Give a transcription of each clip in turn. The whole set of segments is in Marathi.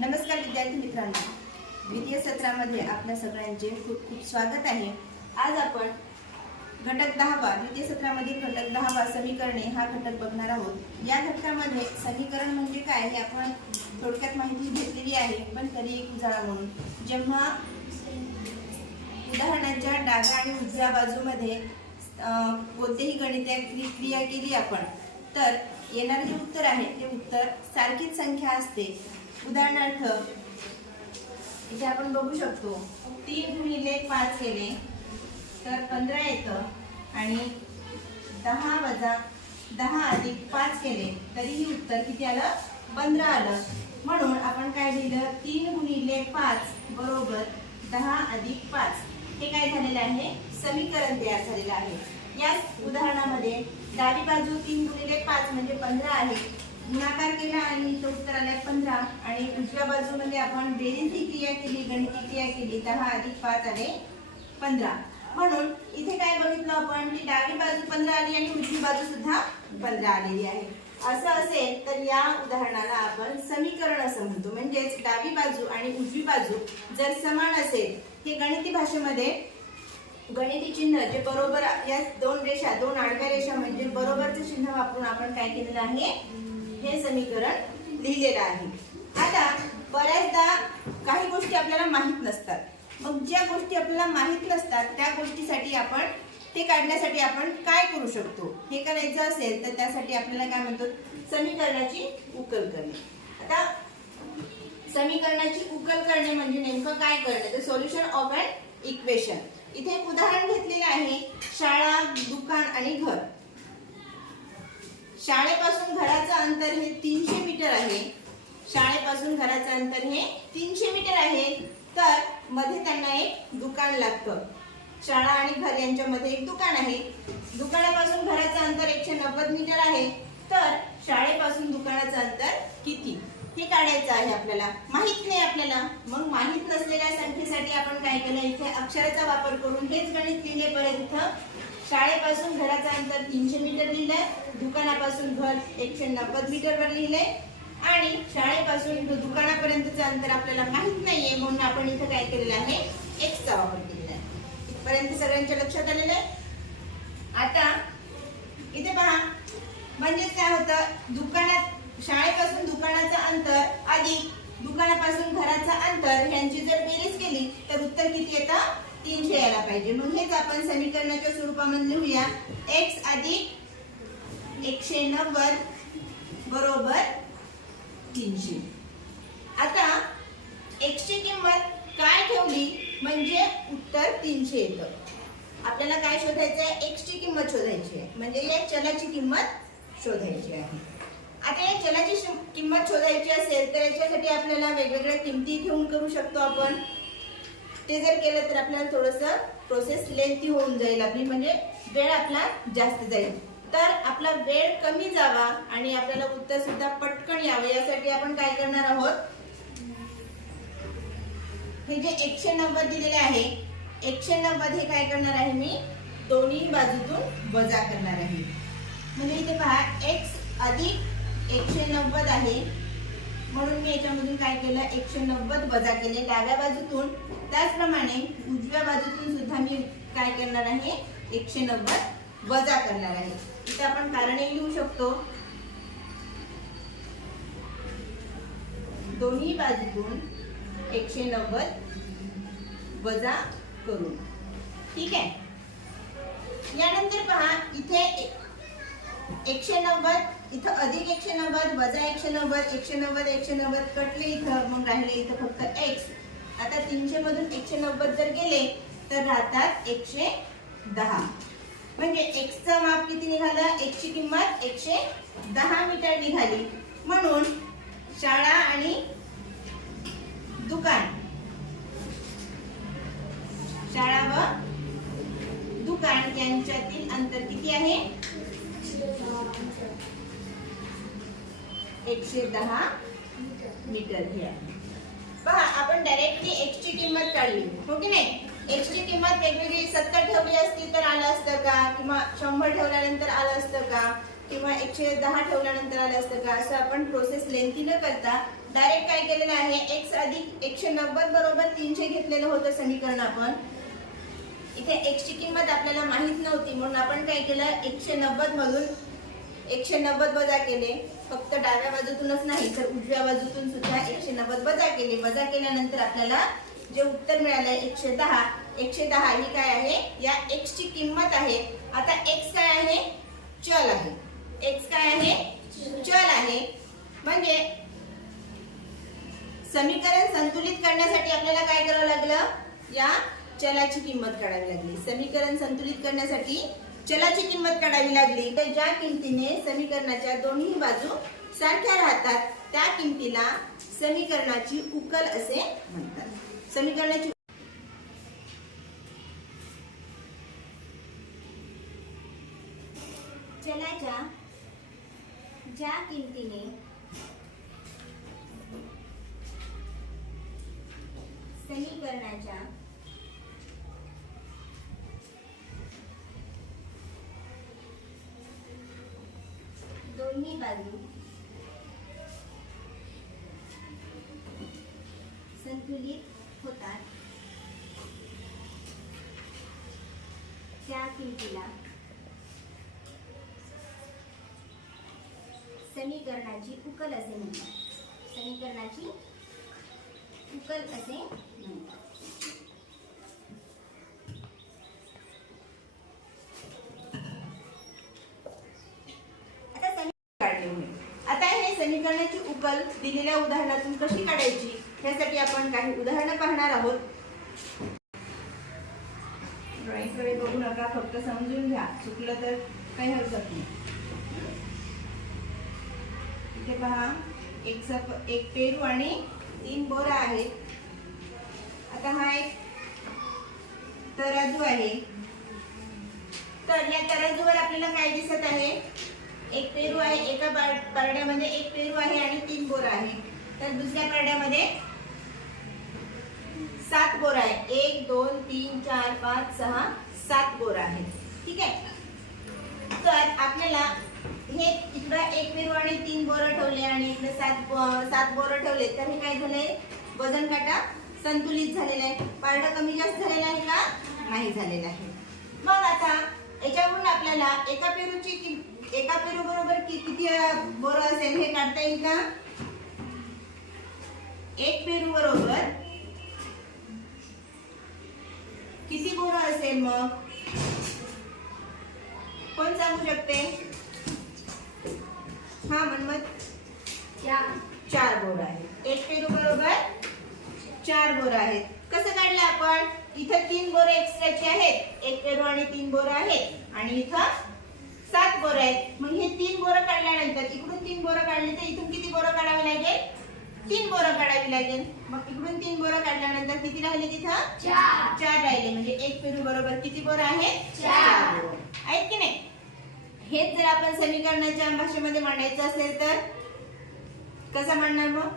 नमस्कार विद्यार्थी मित्रांनो. द्वितीय सत्रामध्ये आपल्या सगळ्यांचे खूप खूप स्वागत आहे. आज आपण घटक दहावा द्वितीय सत्रामधील घटक दहावा समीकरणे हा घटक बघणार आहोत. या घटकामध्ये समीकरण म्हणजे काय हे आपण थोडक्यात माहिती घेतलेली आहे पण तरी एक उजाळा म्हणून. जेव्हा उदाहरणाच्या डाव्या आणि उजव्या बाजूमध्ये कोणतेही गणितीय क्रिया केली आपण तर येणारे जे उत्तर आहे ते उत्तर सारखीच संख्या असते. उदाहरणार्थ इथे आपण बघू शकतो तीन गुणिले पाच केले तर पंधरा येतं आणि दहा वजा दहा अधिक पाच केले तरीही उत्तर किती आलं? पंधरा आलं. म्हणून आपण काय लिहिलं? तीन गुणिले पाच बरोबर दहा अधिक पाच. हे काय झालेलं आहे? समीकरण तयार झालेलं आहे. याच उदाहरणामध्ये डावी बाजू तीन गुणिले पाच म्हणजे पंधरा आहे. गुणाकार केला आणि तो उत्तर आलंय पंधरा. आणि उजव्या बाजूमध्ये आपण बेरीज क्रिया केली गणिती क्रिया केली दहा अधिक पाच आले पंधरा. म्हणून इथे काय बघितलं आपण की डावी बाजू पंधरा आली आणि उजवी बाजू सुद्धा पंधरा आलेली आहे. असं असेल तर या उदाहरणाला आपण समीकरण असं म्हणतो. म्हणजेच डावी बाजू आणि उजवी बाजू जर समान असेल हे गणिती भाषेमध्ये गणिती चिन्ह जे बरोबर या दोन रेषा दोन आडव्या रेषा म्हणजे बरोबरचं चिन्ह वापरून आपण काय केलेलं आहे? हे समीकरण लिहिलेलं आहे. आता बऱ्याचदा काही गोष्टी आपल्याला माहीत नसतात. मग ज्या गोष्टी आपल्याला माहीत नसतात त्या गोष्टीसाठी आपण ते काढण्यासाठी आपण काय करू शकतो? हे करायचं असेल तर त्यासाठी आपल्याला काय म्हणतो? समीकरणाची उकल करणे. आता समीकरणाची उकल करणे म्हणजे नेमकं काय करणे? तर सोल्युशन ऑफ अँड इक्वेशन इथे एक उदाहरण घेतलेलं आहे. शाळा दुकान आणि घर. शाळेपासून घराचं अंतर हे तीनशे मीटर आहे. शाळेपासून घराचं अंतर हे तीनशे मीटर आहे. तर मध्ये त्यांना एक दुकान लागतं. शाळा आणि घर यांच्यामध्ये एक दुकान आहे. दुकानापासून घराचं अंतर एकशे नव्वद मीटर आहे. तर शाळेपासून दुकानाचं अंतर किती? हे काढायचं आहे आपल्याला. माहीत नाही आपल्याला. मग माहीत नसलेल्या संख्येसाठी आपण काय केलं? इथे अक्षराचा वापर करून हेच गणित लिहिले परत इथं शाळेपासून घराचं अंतर तीनशे मीटर लिहिलंय दुकानापासून घर एकशे नव्वद मीटरवर लिहिलंय. आणि शाळेपासून दुकानापर्यंतचं अंतर आपल्याला माहीत नाहीये म्हणून आपण इथं काय केलेलं आहे? एक्सचा वापर केलेला आहे. इथपर्यंत सगळ्यांच्या लक्षात आलेलं आहे? आता इथे पहा. म्हणजेच काय होतं? दुकानात शाळेपासून दुकानाचं अंतर अधिक दुकानापासून घराचं अंतर यांची जर बेरीज केली तर उत्तर किती येतं? तीनशे यायला पाहिजे. मग हेच आपण समीकरणाच्या स्वरूपामध्ये लिहूया. एक्स अधिक एकशे नव्वद बरोबर तीनशे. आता एक्सची किंमत काय ठेवली? म्हणजे उत्तर तीनशे येतं. आपल्याला काय शोधायचं आहे? एक्सची किंमत शोधायची आहे. म्हणजे या चलाची किंमत शोधायची आहे. आता या चलाची किंमत शोधायची असेल तर याच्यासाठी आपल्याला वेगवेगळ्या किमती घेऊन करू शकतो आपण. ते जर केलं तर आपल्याला थोडंसं प्रोसेस लेंथी होऊन जाईल आपली म्हणजे वेळ आपला जास्त जाईल. तर आपला वेळ कमी जावा आणि आपल्याला उत्तर सुद्धा पटकन यावं. यासाठी आपण काय करणार आहोत? हे जे एकशे नव्वद दिलेले आहे एकशे नव्वद हे काय करणार आहे मी? दोन्ही बाजूतून वजा करणार आहे. म्हणजे इथे पहा एक्स अधिक एकशे नव्वद आहे. म्हणून मी याच्यामधून काय केलं एकशे नव्वद वजा केले. डाव्या बाजूतून त्याचप्रमाणे उजव्या बाजूतून सुद्धा मी काय करणार आहे एकशे नव्वद वजा करणार आहे. इथे आपण कारणे लिहू शकतो. दोन्ही बाजूतून एकशे नव्वद वजा करून. ठीक आहे? यानंतर पहा इथे एकशे नव्वद इथं अधिक एकशे नव्वद वजा एकशे नव्वद एकशे नव्वद एकशे नव्वद कटले इथं मग राहिले इथं फक्त एक्स आता तीनशे मधून एकशे नव्वद जर गेले तर राहतात एकशे दहा. म्हणजे एक्सचं माप किती निघालं? एक्सची किंमत एकशे दहा मीटर निघाली. म्हणून शाळा आणि दुकान. शाळा व दुकान यांच्यातील अंतर किती आहे? एकशे दहा मीटर हे आहे. पहा आपण डायरेक्टली एक्सची किंमत काढली हो की नाही? एक्सची किंमत वेगवेगळी सत्तर ठेवली असती तर आलं असतं का? किंवा शंभर ठेवल्यानंतर आलं असतं का? किंवा एकशे दहा ठेवल्यानंतर आलं असतं का? असं आपण प्रोसेस लेंथी न करता डायरेक्ट काय केलेलं आहे? एक्स अधिक एकशे नव्वद बरोबर तीनशे घेतलेलं होतं समीकरण आपण. इथे एक्सची किंमत आपल्याला माहीत नव्हती म्हणून आपण काय केलं? एकशे नव्वद मधून एकशे नव्वद वजा केले फक्त डाव्या बाजूतूनच नाही तर उजव्या बाजूतून सुद्धा एकशे नव्वद वजा केले. वजा केल्यानंतर आपल्याला जे उत्तर मिळालंय एकशे दहा. एकशे दहा ही काय आहे? या एक्स ची किंमत आहे. आता एक्स काय आहे? चल आहे. एक्स काय आहे? चल आहे. म्हणजे समीकरण संतुलित करण्यासाठी आपल्याला काय करावं लागलं? या चलाची किंमत काढावी लागली. समीकरण संतुलित करण्यासाठी चलाची किंमत काढावी लागली. तर ज्या किमतीने समीकरणाच्या दोन्ही बाजू सारख्या राहतात त्या किमतीला समीकरणाची उकल असे म्हणतात. समीकरणाची चलाच्या ज्या किमतीने समीकरणाच्या बाजू संतुलित होतात. त्या किमतीला समीकरणाची उकल असे म्हणतात. समीकरणाची उकल असे म्हणतात. आता हे समीकरणाची उकल दिलेल्या उदाहरणातून कशी काढायची? ह्यासाठी आपण काही उदाहरणं पाहणार आहोत. ड्रॉइंगकडे बघू नका फक्त समजून घ्या. चुकलं तर काही हरकत नाही. इथे पहा एक सप एक पेरू आणि तीन बोरा आहेत. आता हा एक तराजू आहे. तर या तराजूवर आपल्याला काय दिसत आहे? एक पेरू आहे एका पारड्यामध्ये एक पेरू आहे आणि तीन बोर आहे तर दुसऱ्या पारड्यामध्ये सात बोर आहे. एक दोन तीन चार पाच सहा सात बोर आहे ठीक आहे? तर आपल्याला हे इकडं एक पेरू आणि तीन बोरं ठेवले आणि इकडे सात सात बोरं ठेवले. तर हे काय झालंय? वजन काटा संतुलित झालेला आहे. पारडा कमी जास्त झालेला आहे का? नाही झालेला आहे. मग आता याच्यावरून आपल्याला एका पेरूची एका पेरू बरोबर किती बोरं असेल हे काढता येईल का? एक पेरू बरोबर किती बोरं असेल मग? कोण सांगू शकते? हा मनमत. चार. बोरं आहेत. एक पेरू बरोबर चार बोरं आहेत. कसं काढलं आपण? इथं तीन बोरं एक्स्ट्राचे आहेत. एक पेरू आणि तीन बोरं आहेत. आणि इथं सात बोरं आहेत. मग हे तीन बोरं काढल्यानंतर इकडून तीन बोरं काढली तर इथून किती बोरं काढावी लागेल? तीन बोरं काढावी लागेल. मग इकडून तीन बोरं काढल्यानंतर किती राहिले तिथं? चार. राहिले. म्हणजे एक पेरू बरोबर किती बोरं आहेत चार. बोरं. आहेत की नाही? हेच जर आपण समीकरणाच्या भाषेमध्ये मांडायचं असेल तर? कसं मांडणार मग?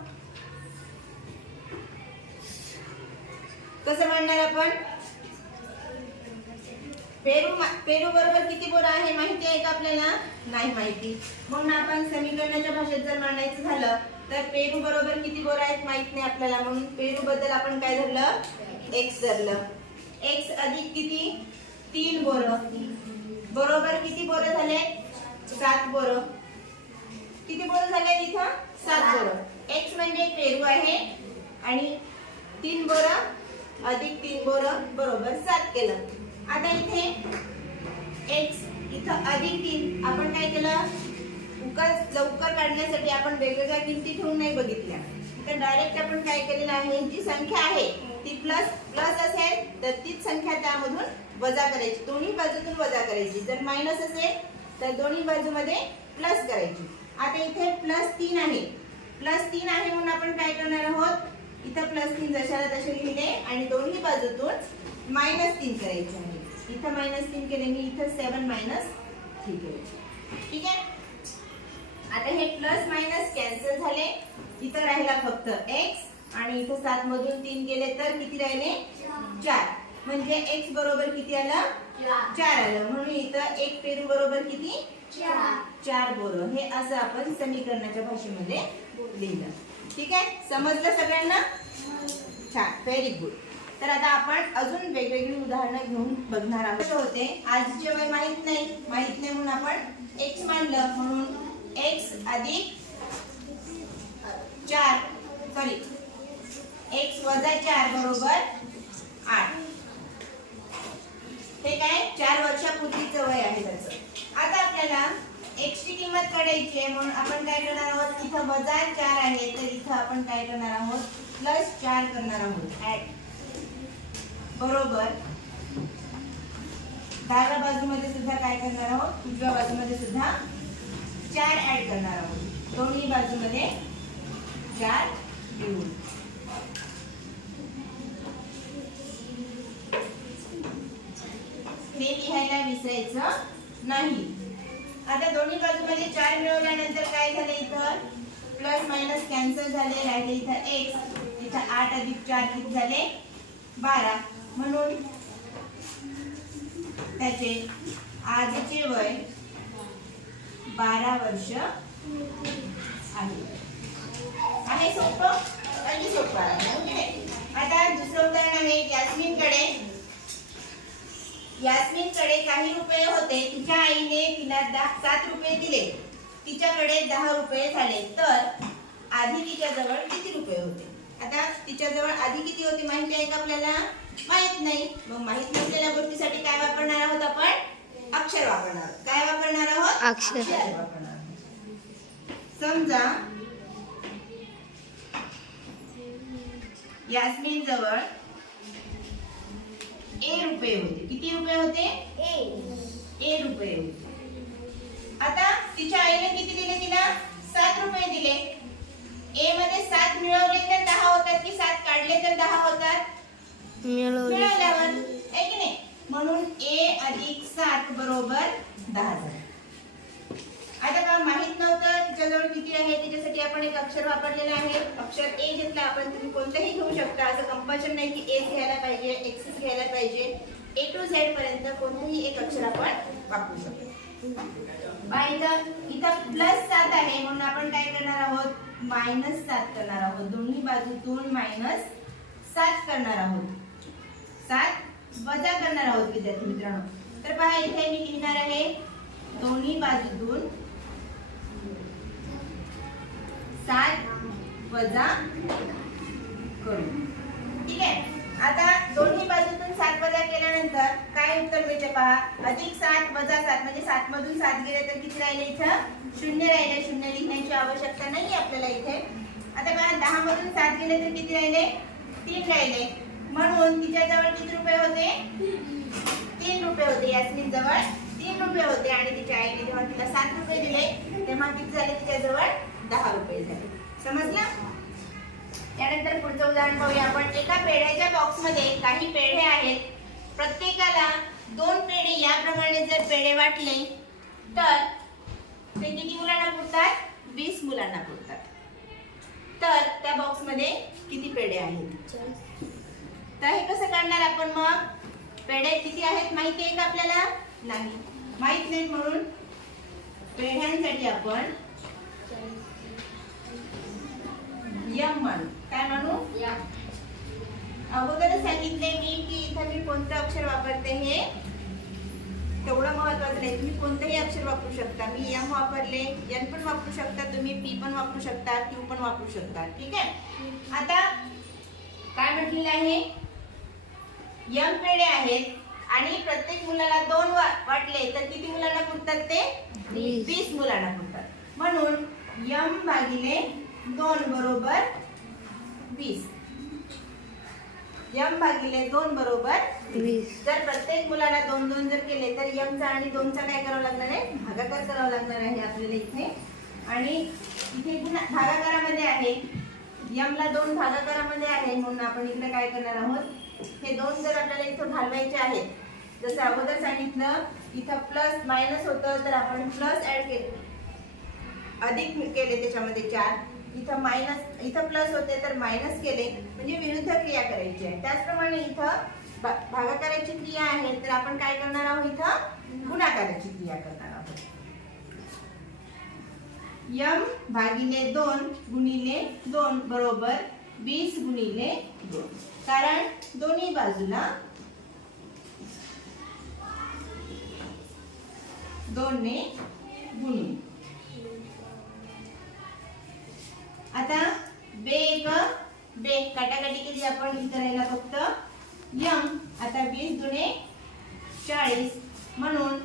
कसं मांडणार आपण? पेरू मा- पेरू बरोबर किती बोरं आहे माहिती आहे का आपल्याला? नाही माहिती. म्हणून आपण समीकरणाच्या भाषेत जर मांडायचं झालं तर पेरू बरोबर किती बोरं आहेत माहीत नाही आपल्याला. म्हणून पेरू बद्दल आपण काय धरलं? एक्स धरलं. एक्स अधिक किती? तीन बोरं. बरोबर किती बोरं झाले? सात बोरं. किती बोरं झाले इथं सात बोरं. एक्स म्हणजे पेरू आहे आणि तीन बोरं अधिक तीन बोरं बरोबर सात केलं. आता इथे एक्स इथं अधिक तीन. आपण काय केलं? उकर लवकर काढण्यासाठी आपण वेगवेगळ्या किमती ठेवून नाही बघितल्या. तर डायरेक्ट आपण काय केलेलं आहे? जी संख्या आहे. ती प्लस प्लस असेल तर तीच संख्या त्यामधून वजा करायची. दोन्ही बाजूतून वजा करायची. जर मायनस असेल तर दोन्ही बाजूमध्ये प्लस करायची. आता इथे प्लस तीन आहे. प्लस तीन आहे म्हणून आपण काय करणार आहोत? इथं प्लस तीन जशाला तसे लिहिले आणि दोन्ही बाजूतून मायनस तीन करायचे आहे. इथं मायनस तीन केले मी इथं सेवन मायनस थ्री केले. ठीक आहे? आता हे प्लस मायनस कॅन्सल झाले. इथं राहिला फक्त एक्स आणि इथं सात मधून तीन गेले तर किती राहिले? चार. म्हणजे एक्स बरोबर किती आलं? चार आलं. म्हणून इथं एक पेरू बरोबर किती? चार. बोरं. हे असं आपण समीकरणाच्या भाषेमध्ये लिहिलं. ठीक आहे? समजलं सगळ्यांना? छान. व्हेरी गुड तर आता आपण अजून वेगवेगळी उदाहरणं घेऊन बघणार आहोत. होते? आजचे वय माहीत नाही. माहीत नाही म्हणून आपण एक्स मानलं. म्हणून एक्स अधिक चार. सॉरी एक्स वजा चार बरोबर आठ. हे काय? चार वर्षापूर्वीचं वय आहे त्याचं. आता आपल्याला एक्सची किंमत काढायची आहे. म्हणून आपण काय करणार आहोत? इथं वजा चार आहे. तर इथं आपण काय करणार आहोत? प्लस चार करणार आहोत. ऍड बरोबर. डाव्या बाजूमध्ये सुद्धा काय करणार आहोत? उजव्या बाजूमध्ये सुद्धा चार ऍड करणार आहोत. दोन्ही बाजूमध्ये चार देऊन. हे लिहायला विसरायचं नाही. आता दोन्ही बाजूमध्ये चार मिळवल्यानंतर काय झालं इथं? प्लस मायनस कॅन्सल झाले राहिले इथं एक्स इथं आठ अधिक चार किती झाले? बारा. म्हणून त्याचे आजचे वय बारा वर्ष आहे. आहे सोपं? अगदी सोपं आहे. आता दुसरं उदाहरण आहे यास्मिनकडे. यास्मिनकडे काही रुपये होते. तिच्या आईने तिला दहा सात रुपये दिले. तिच्याकडे दहा रुपये झाले. तर आधी तिच्याजवळ किती रुपये होते? आता तिच्याजवळ आधी किती होते माहिती आहे का आपल्याला? माहीत नाही. मग माहीत नसलेल्या गोष्टीसाठी काय वापरणार आहोत आपण? अक्षर वापरणार आहोत. काय वापरणार आहोत? अक्षर. वापरणार समजा यास्मिन जवळ ए रुपये होते. किती रुपये होते? ए रुपये होते. आता तिच्या आईने किती दिले तिला? सात रुपये दिले. ए मध्ये सात मिळवले तर दहा होतात की सात काढले तर दहा होतात? मिळवल्यावर आहे की नाही? म्हणून ए अधिक सात बरोबर दहा झाले आता का माहीत नव्हतं तिच्याजवळ किती आहे? त्याच्यासाठी आपण एक अक्षर वापरलेलं आहे. अक्षर ए घेतलं आपण तुम्ही कोणतंही घेऊ शकता. असं कंपल्शन नाही की ए घ्यायला पाहिजे एक्सेस घ्यायला पाहिजे. ए टू झेड पर्यंत कोणतंही एक अक्षर आपण वापरू शकतो. इथं इथं प्लस सात आहे. म्हणून आपण काय करणार आहोत? मायनस सात करणार आहोत. दोन्ही बाजूतून मायनस सात करणार आहोत. सात. वजा करणार आहोत विद्यार्थी मित्रांनो. तर पहा इथे मी लिहिणार आहे दोन्ही बाजूतून सात वजा करू ठीक आहे? आता दोन्ही बाजूतून सात वजा केल्यानंतर काय उत्तर मिळते पहा? अधिक सात वजा सात म्हणजे सात मधून सात गेले तर किती राहिले इथं? शून्य राहिले. शून्य लिहिण्याची आवश्यकता नाही आपल्याला इथे. आता पहा दहा मधून सात गेले तर किती राहिले? तीन राहिले. म्हणून तिच्याजवळ किती रुपये होते? तीन रुपये होते यास्मिन जवळ. तीन रुपये होते आणि तिच्या आईने जेव्हा तिला सात रुपये दिले तेव्हा किती झाले? तिच्याजवळ दहा रुपये झाले. समजलं? त्यानंतर पुढचं उदाहरण पाहूया आपण. एका पेढ्याच्या बॉक्समध्ये काही पेढे आहेत. प्रत्येकाला दोन पेढे याप्रमाणे जर पेढे वाटले तर ते किती मुलांना पुरतात? वीस मुलांना पुरतात. तर त्या बॉक्समध्ये किती पेढे आहेत? तर हे कसं काढणार आपण मग? पेढे किती आहेत माहिती आहे का आपल्याला? नाही. माहीत नाही म्हणून पेढ्यांसाठी आपण यम म्हणू. काय म्हणू? अगोदरच सांगितले मी की इथं मी कोणतं अक्षर वापरते हे. तेवढं महत्वाचं नाही. तुम्ही कोणतंही अक्षर वापरू शकता. मी यम वापरले एन पण वापरू शकता तुम्ही पी पण वापरू शकता क्यू पण वापरू शकता. ठीक आहे? आता काय म्हटलेलं आहे? यम पेढे आहेत आणि प्रत्येक मुलाला दोन वाटले तर किती मुलांना पुरतात ते? वीस. वीस मुलांना पुरतात म्हणून यम भागिले दोन बरोबर वीस. यम भागिले दोन बरोबर वीस. जर प्रत्येक मुलाला दोन दोन जर केले तर यमचा आणि दोनचा काय करावं लागणार आहे? भागाकार करावा लागणार आहे आपल्याला इथे. आणि इथे पुन्हा भागाकारामध्ये आहे. यमला दोन भागाकारामध्ये आहे म्हणून आपण इकडे काय करणार आहोत? हे दोन जर आपल्याला इथं घालवायचे आहेत जसं अगोदर सांगितलं इथं प्लस मायनस होतं तर आपण प्लस ऍड केले. अधिक केले त्याच्यामध्ये चार. इथं मायनस इथं प्लस होते तर मायनस केले म्हणजे विरुद्ध क्रिया करायची आहे. त्याचप्रमाणे इथं भा- भागाकाराची क्रिया आहे तर आपण काय करणार आहोत इथं? गुणाकाराची क्रिया करणार आहोत. यम भागिले दोन गुणिले दोन बरोबर? वीस गुणिले दोन. कारण दोन्ही बाजूला दोनने गुणून. आता बे एक बे काटाकाटी केली आपण राहिला फक्त. यम. आता वीस दुने चाळीस. म्हणून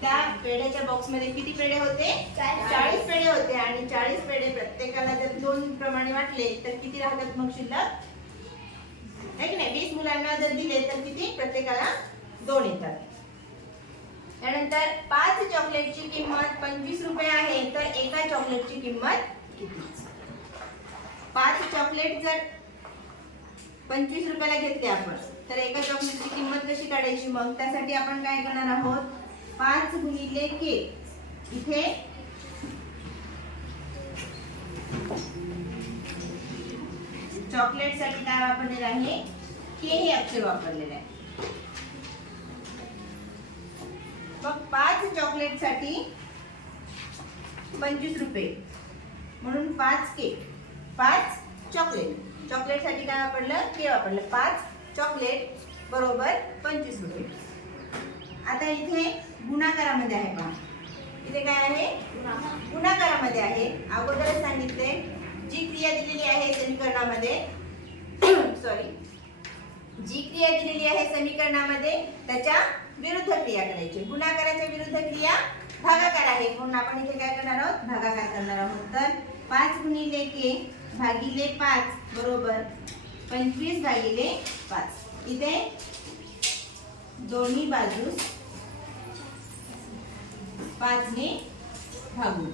त्या पेढ्याच्या बॉक्समध्ये किती पेढे होते? चाळीस. पेढे होते आणि चाळीस पेढे दोन प्रमाणे वाटले तर किती राहतात मग शिल्लक? है की नाही? वीस मुलांना जर दिले तर किती? प्रत्येकाला दोन येतात. त्यानंतर पाच चॉकलेटची किंमत पंचवीस रुपये आहे तर एका चॉकलेटची किंमत किती? पाच चॉकलेट जर पंचवीस रुपयाला घेतले आपण तर एका चॉकलेटची किंमत कशी काढायची मग? त्यासाठी आपण काय करणार आहोत? पाच गुणिले के. इथे चॉकलेटसाठी काय वापरलेलं आहे? के हे अक्षर वापरलेलं आहे. मग पाच चॉकलेटसाठी पंचवीस रुपये. म्हणून पाच केक पाच चॉकलेट. चॉकलेटसाठी काय वापरलं? के वापरलं. पाच चॉकलेट बरोबर पंचवीस रुपये. आता इथे गुणाकारामध्ये आहे पहा. इथे काय आहे? गुणाकारामध्ये आहे. अगोदरच सांगितले. जी क्रिया दिलेली आहे समीकरणामध्ये सॉरी जी क्रिया दिलेली आहे समीकरणामध्ये त्याच्या विरुद्ध क्रिया करायची. गुणाकाराच्या विरुद्ध क्रिया भागाकार आहे. म्हणून आपण इथे काय करणार आहोत? भागाकार करणार आहोत. तर पाच गुणिले के भागिले पाच बरोबर पंचवीस भागिले पाच. इथे दोन्ही बाजूस पाचने भागू.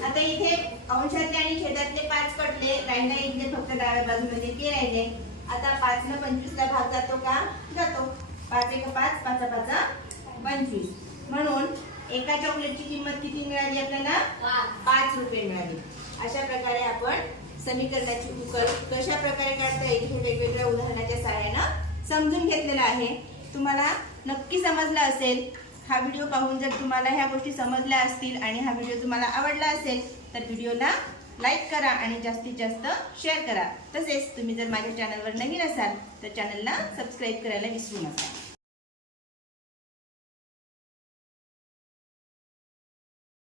आता इथे अंशातले आणि छेदातले पाच कटले राहिला इथे फक्त डाव्या बाजूमध्ये के राहिले. आता पाच न पंचवीस ला भाग जातो का? जातो. पाच एक पाच पाचा पाचा पंचवीस. म्हणून एका चॉकलेटची किंमत किती मिळाली आपल्याला? पाच. रुपये मिळाली. अशा प्रकारे आपण समीकरणाची उकल कशा प्रकारे काढता येईल हे वेगवेगळ्या उदाहरणाच्या सहाय्यानं समजून घेतलेलं आहे. तुम्हाला नक्की समजलं असेल हा व्हिडिओ पाहून जर तुम्हाला ह्या गोष्टी समजल्या असतील आणि हा व्हिडिओ तुम्हाला आवडला असेल तर व्हिडिओला लाईक करा आणि जास्तीत जास्त शेअर करा. तसेच तुम्ही जर माझ्या चॅनलवर नवीन असाल तर चॅनलला सबस्क्राईब करायला विसरू नका.